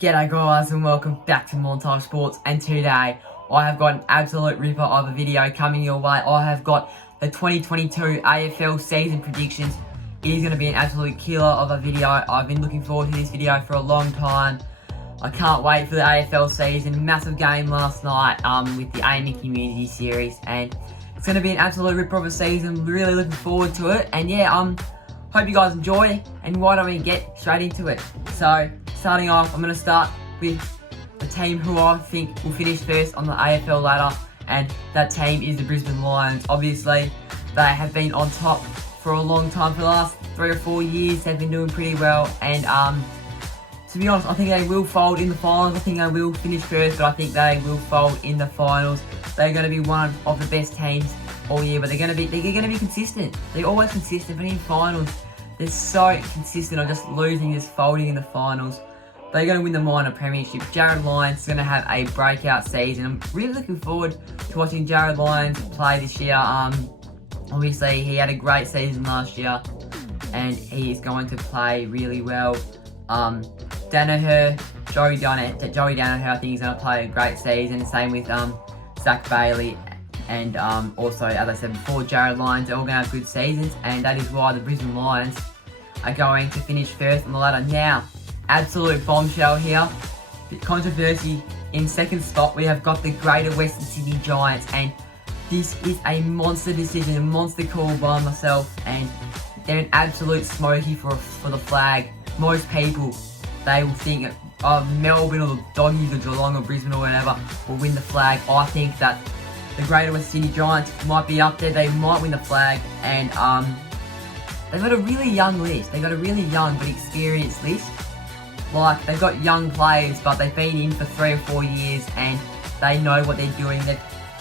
G'day guys and welcome back to Montage Sports, and today I have got an absolute ripper of a video coming your way. I have got the 2022 AFL season predictions. It is going to be an absolute killer of a video. I've been looking forward to this video for a long time. I can't wait for the AFL season. Massive game last night with the AAMI Community Series, and it's going to be an absolute ripper of a season. Really looking forward to it, and yeah, hope you guys enjoy, and why don't we get straight into it. So, starting off, I'm going to start with the team who I think will finish first on the AFL ladder, and that team is the Brisbane Lions. Obviously, they have been on top for a long time. For the last 3 or 4 years, they've been doing pretty well, and to be honest, I think they will fold in the finals. I think they will finish first, but I think they will fold in the finals. They're going to be one of the best teams all year, but they're going to be consistent. They're always consistent, but in finals, they're so consistent of just losing, just folding in the finals. They're going to win the minor premiership. Jarryd Lyons is going to have a breakout season. I'm really looking forward to watching Jarryd Lyons play this year. Obviously, he had a great season last year, and he is going to play really well. Joey Daniher, I think he's going to play a great season. Same with Zach Bailey, and also, as I said before, Jarryd Lyons. They're all going to have good seasons, and that is why the Brisbane Lions are going to finish first on the ladder. Now, absolute bombshell here. Controversy in second spot. We have got the Greater Western Sydney Giants, and this is a monster decision, a monster call by myself, and they're an absolute smoky for the flag. Most people, they will think Melbourne or the Doggies or Geelong or Brisbane or whatever will win the flag. I think that the Greater Western Sydney Giants might be up there. They might win the flag, and they've got a really young list. They've got a really young but experienced list. Like, they've got young players, but they've been in for 3 or 4 years, and they know what they're doing. They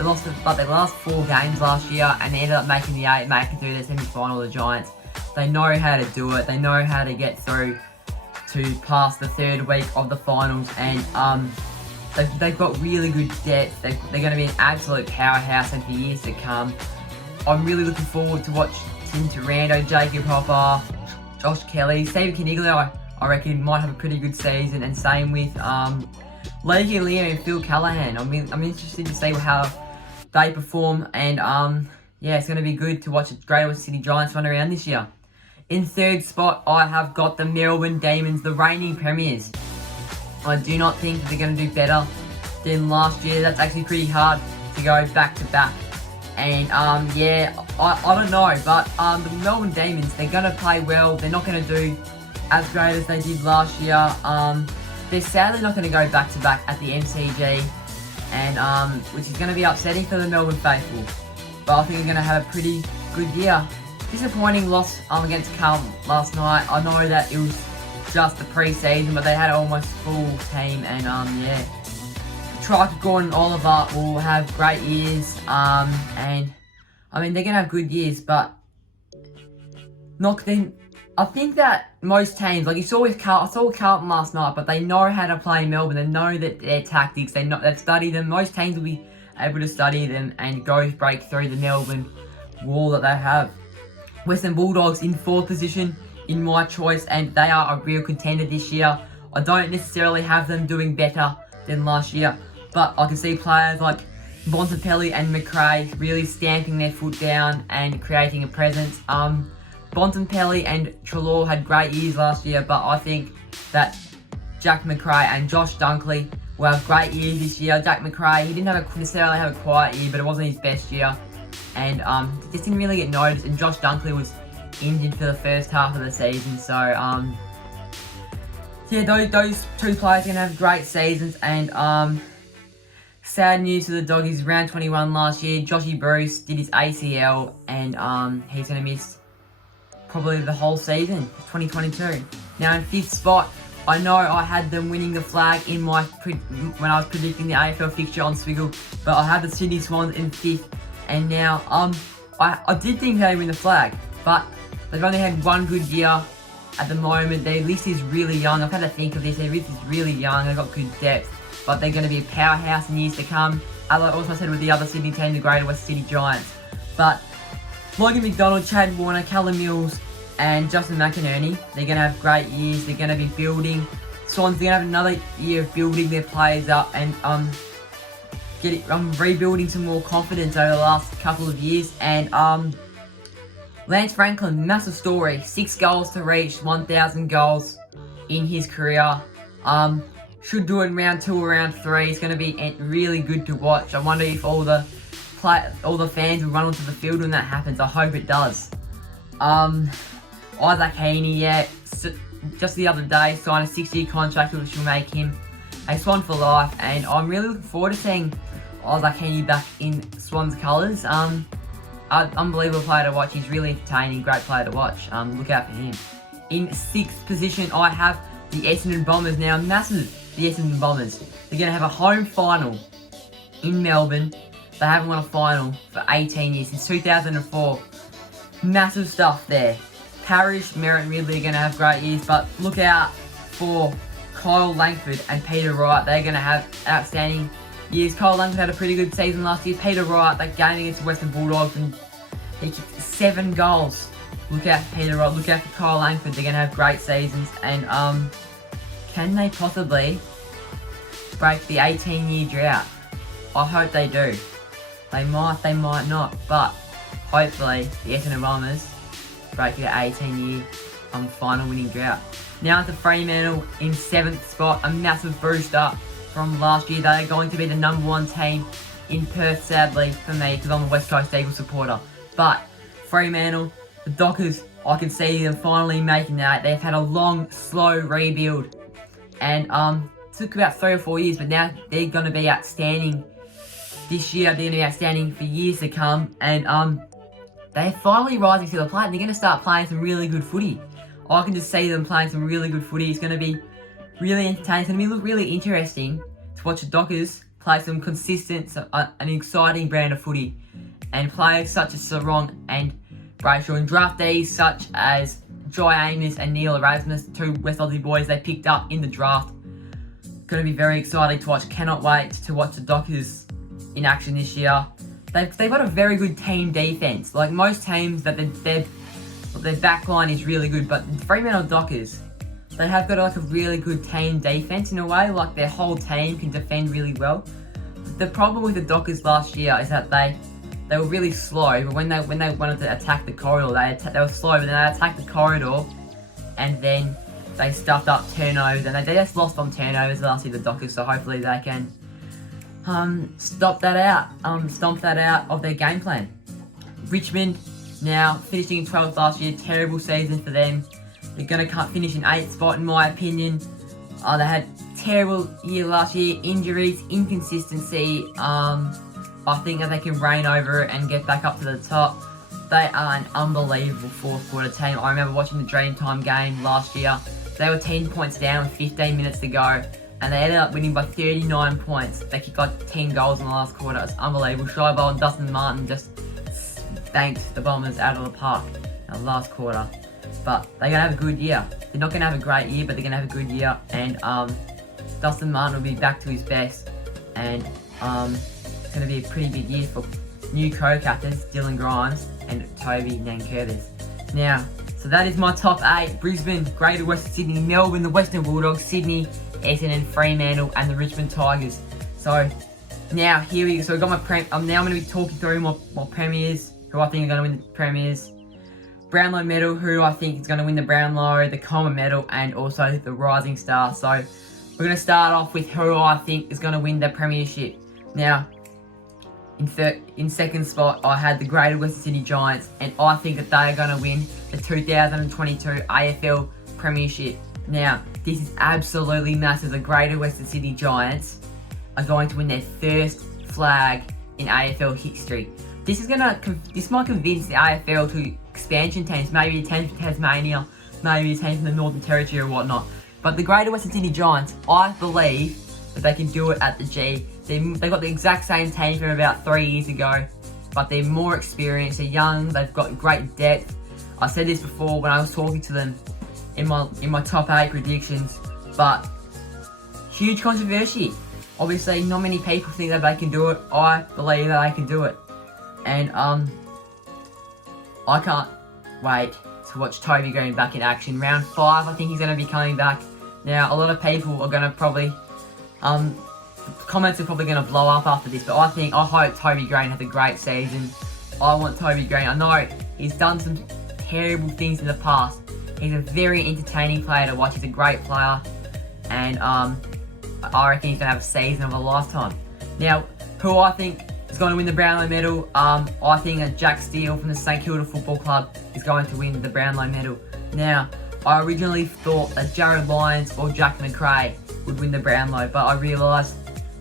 lost their last 4 games last year, and they ended up making it through the semi-final. The Giants, they know how to do it. They know how to get through to past the 3rd week of the finals, and they've got really good depth. They're going to be an absolute powerhouse, and for years to come. I'm really looking forward to watch Tim Taranto, Jacob Hopper, Josh Kelly, Stephen Coniglio. I reckon might have a pretty good season, and same with Lakey Leo and Phil Callahan. I'm interested to see how they perform, and yeah, it's going to be good to watch the Greater Western Sydney Giants run around this year. In third spot, I have got the Melbourne Demons, the reigning premiers. I do not think they're going to do better than last year. That's actually pretty hard to go back to back. And yeah, I don't know, but the Melbourne Demons, they're going to play well. They're not going to do as great as they did last year. They're sadly not going to go back to back at the MCG, and which is going to be upsetting for the Melbourne faithful. But I think they're going to have a pretty good year. Disappointing loss against Carlton last night. I know that it was just the pre-season, but they had almost full team, and yeah. Trike, Gordon, Oliver will have great years, and I mean, they're going to have good years, but I think that most teams, like you saw with Carlton, I saw Carlton last night, but they know how to play Melbourne. They know that their tactics. They've studied them. Most teams will be able to study them and break through the Melbourne wall that they have. Western Bulldogs in 4th position in my choice, and they are a real contender this year. I don't necessarily have them doing better than last year, but I can see players like Bontempelli and McRae really stamping their foot down and creating a presence. Bontempelli and Treloar had great years last year, but I think that Jack McRae and Josh Dunkley will have great years this year. Jack McRae, he didn't necessarily have a quiet year, but it wasn't his best year, and just didn't really get noticed. And Josh Dunkley was injured for the first half of the season, so yeah, those 2 players are going to have great seasons. And sad news for the Doggies, round 21 last year, Joshy Bruce did his ACL, and he's going to miss probably the whole season, 2022. Now in 5th spot, I know I had them winning the flag in my when I was predicting the AFL fixture on Swiggle, but I had the Sydney Swans in 5th, and now I did think they'd win the flag, but they've only had 1 good year at the moment. Their list is really young. I've had to think of this. Their list is really young. They've got good depth, but they're going to be a powerhouse in years to come. As I also said with the other Sydney team, the Greater Western Sydney Giants. But Logan McDonald, Chad Warner, Callum Mills, and Justin McInerney, they're going to have great years. They're going to be building Swans are going to have another year of building their players up and rebuilding some more confidence over the last couple of years. And Lance Franklin, massive story. 6 goals to reach 1,000 goals in his career. Should do it in round 2 or round 3. It's going to be really good to watch. I wonder if all the fans will run onto the field when that happens. I hope it does. Isaac Heaney, just the other day signed a 6-year contract which will make him a Swan for life, and I'm really looking forward to seeing Isaac Heaney back in Swans colours. Unbelievable player to watch. He's really entertaining, great player to watch. Look out for him. In 6th position, I have the Essendon Bombers. Now, massive, the Essendon Bombers. They're going to have a home final in Melbourne. They haven't won a final for 18 years, since 2004. Massive stuff there. Parrish, Merritt and Ridley are going to have great years, but look out for Kyle Langford and Peter Wright. They're going to have outstanding years. Kyle Langford had a pretty good season last year. Peter Wright, that game against the Western Bulldogs, and he kicked 7 goals. Look out for Peter Wright. Look out for Kyle Langford. They're going to have great seasons. And can they possibly break the 18-year drought? I hope they do. They might not. But hopefully the Essendon Bombers break their 18-year final winning drought. Now to Fremantle in 7th spot, a massive booster from last year. They are going to be the number 1 team in Perth, sadly for me, because I'm a West Coast Eagles supporter. But Fremantle, the Dockers, I can see them finally making that. They've had a long, slow rebuild, and took about 3 or 4 years, but now they're going to be outstanding this year. They're going to be outstanding for years to come, and they're finally rising to the plate. They're going to start playing some really good footy. I can just see them playing some really good footy. It's going to be really entertaining. It's going to look really interesting to watch the Dockers play some consistent, an exciting brand of footy. And players such as Sarong and Brayshaw, and draftees such as Jai Amos and Neil Erasmus, 2 West Aussie boys they picked up in the draft. Going to be very exciting to watch. Cannot wait to watch the Dockers in action this year. They've got a very good team defense. Like most teams, that their backline is really good, but Fremantle Dockers, they have got like a really good team defense in a way. Like their whole team can defend really well. The problem with the Dockers last year is that they were really slow. But when they wanted to attack the corridor, they were slow. But then they attacked the corridor, and then they stuffed up turnovers, and they just lost on turnovers last year, the Dockers. So hopefully they can stomp that out of their game plan. Richmond, now finishing in 12th last year, terrible season for them. They're going to finish in 8th spot in my opinion. They had terrible year last year, injuries, inconsistency. I think that they can reign over it and get back up to the top. They are an unbelievable 4th quarter team. I remember watching the Dreamtime game last year. They were 10 points down with 15 minutes to go, and they ended up winning by 39 points. They kicked like 10 goals in the last quarter. It's unbelievable. Shyball and Dustin Martin just spanked the Bombers out of the park in the last quarter. But they're going to have a good year. They're not going to have a great year, but they're going to have a good year. And Dustin Martin will be back to his best. And it's going to be a pretty big year for new co-captains, Dylan Grimes and Toby Nankervis. Now, so that is my top 8. Brisbane, Greater Western Sydney, Melbourne, the Western Bulldogs, Sydney, Essendon, Fremantle, and the Richmond Tigers. So now here we go. So I got my I'm going to be talking through my premiers, who I think are going to win the premiers. Brownlow medal, who I think is going to win the Brownlow, the Coleman medal, and also the Rising Star. So we're going to start off with who I think is going to win the premiership. Now, in second spot, I had the Greater Western Sydney Giants, and I think that they are going to win the 2022 AFL Premiership. Now, this is absolutely massive. The Greater Western Sydney Giants are going to win their first flag in AFL history. This might convince the AFL to expansion teams, maybe a team from Tasmania, maybe a team from the Northern Territory or whatnot. But the Greater Western Sydney Giants, I believe that they can do it at the G. They got the exact same team from about 3 years ago, but they're more experienced, they're young, they've got great depth. I said this before when I was talking to them in my top 8 predictions, but huge controversy. Obviously, not many people think that they can do it. I believe that they can do it. And I can't wait to watch Toby going back in action. Round 5, I think he's going to be coming back Now, a lot of people are going to probably, comments are probably going to blow up after this, but I hope Toby Green has a great season. I want Toby Green. I know he's done some terrible things in the past. He's a very entertaining player to watch. He's a great player, and I reckon he's going to have a season of a lifetime. Now, who I think is going to win the Brownlow medal, I think that Jack Steele from the St Kilda Football Club is going to win the Brownlow medal. Now, I originally thought that Jared Lyons or Jack Macrae would win the Brownlow, but I realised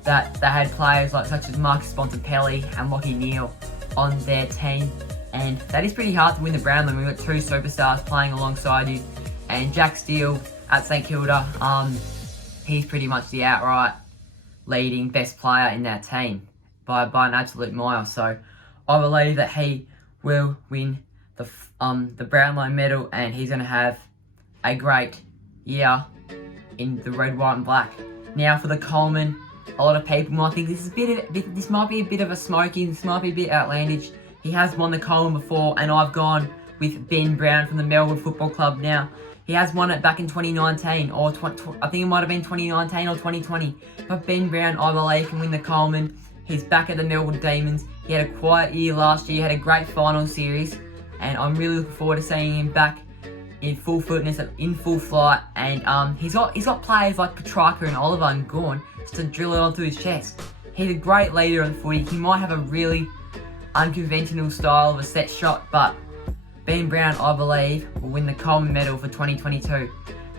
that they had players such as Marcus Bontempelli and Lachie Neale on their team, and that is pretty hard to win the Brownlow. We've got two superstars playing alongside you, and Jack Steele at St Kilda, he's pretty much the outright leading best player in that team by an absolute mile. So I believe that he will win the Brownlow medal, and he's going to have a great year in the red, white and black. Now for the Coleman, a lot of people might think this might be a bit of a smoky, this might be a bit outlandish. He has won the Coleman before, and I've gone with Ben Brown from the Melbourne Football Club. Now, he has won it back in 2019, or I think it might have been 2019 or 2020. But Ben Brown, I believe, can win the Coleman. He's back at the Melbourne Demons. He had a quiet year last year, had a great final series, and I'm really looking forward to seeing him back in full fitness, in full flight. And he's got players like Petrarca and Oliver and Gawn just to drill it onto his chest. He's a great leader of the footy. He might have a really unconventional style of a set shot, but Ben Brown, I believe, will win the Coleman medal for 2022.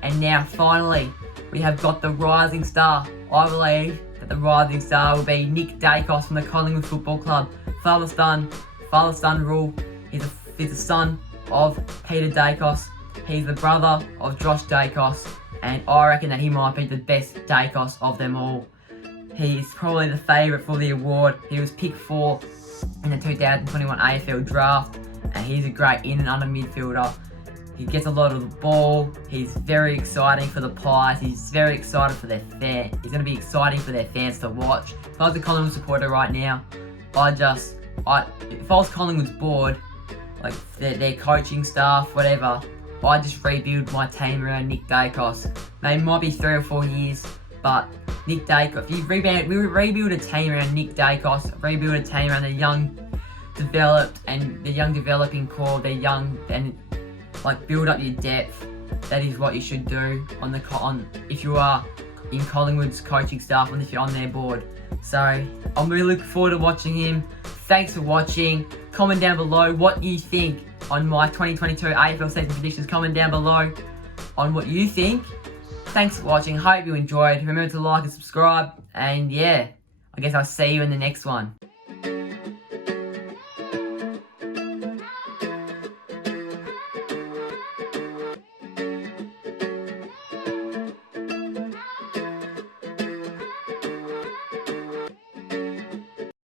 And now, finally, we have got the rising star. I believe that the rising star will be Nick Daicos from the Collingwood Football Club. Father-son rule. He's the son of Peter Daicos. He's the brother of Josh Daicos, and I reckon that he might be the best Daicos of them all. He's probably the favourite for the award. He was picked 4 in the 2021 AFL draft, and he's a great in and under midfielder. He gets a lot of the ball. He's very exciting for the Pies. He's very excited for their fans. He's going to be exciting for their fans to watch. If I was a Collingwood supporter right now, if I was Collingwood's board, like their coaching staff, whatever, I just rebuild my team around Nick Daicos. Maybe it might be 3 or 4 years, but Nick Daicos, if you rebuild a team around Nick Daicos, rebuild a team around the young developing core, build up your depth. That is what you should do if you are in Collingwood's coaching staff and if you're on their board. So I'm really looking forward to watching him. Thanks for watching. Comment down below what you think on my 2022 AFL season predictions. Comment down below on what you think. Thanks for watching. Hope you enjoyed. Remember to like and subscribe. And yeah, I guess I'll see you in the next one.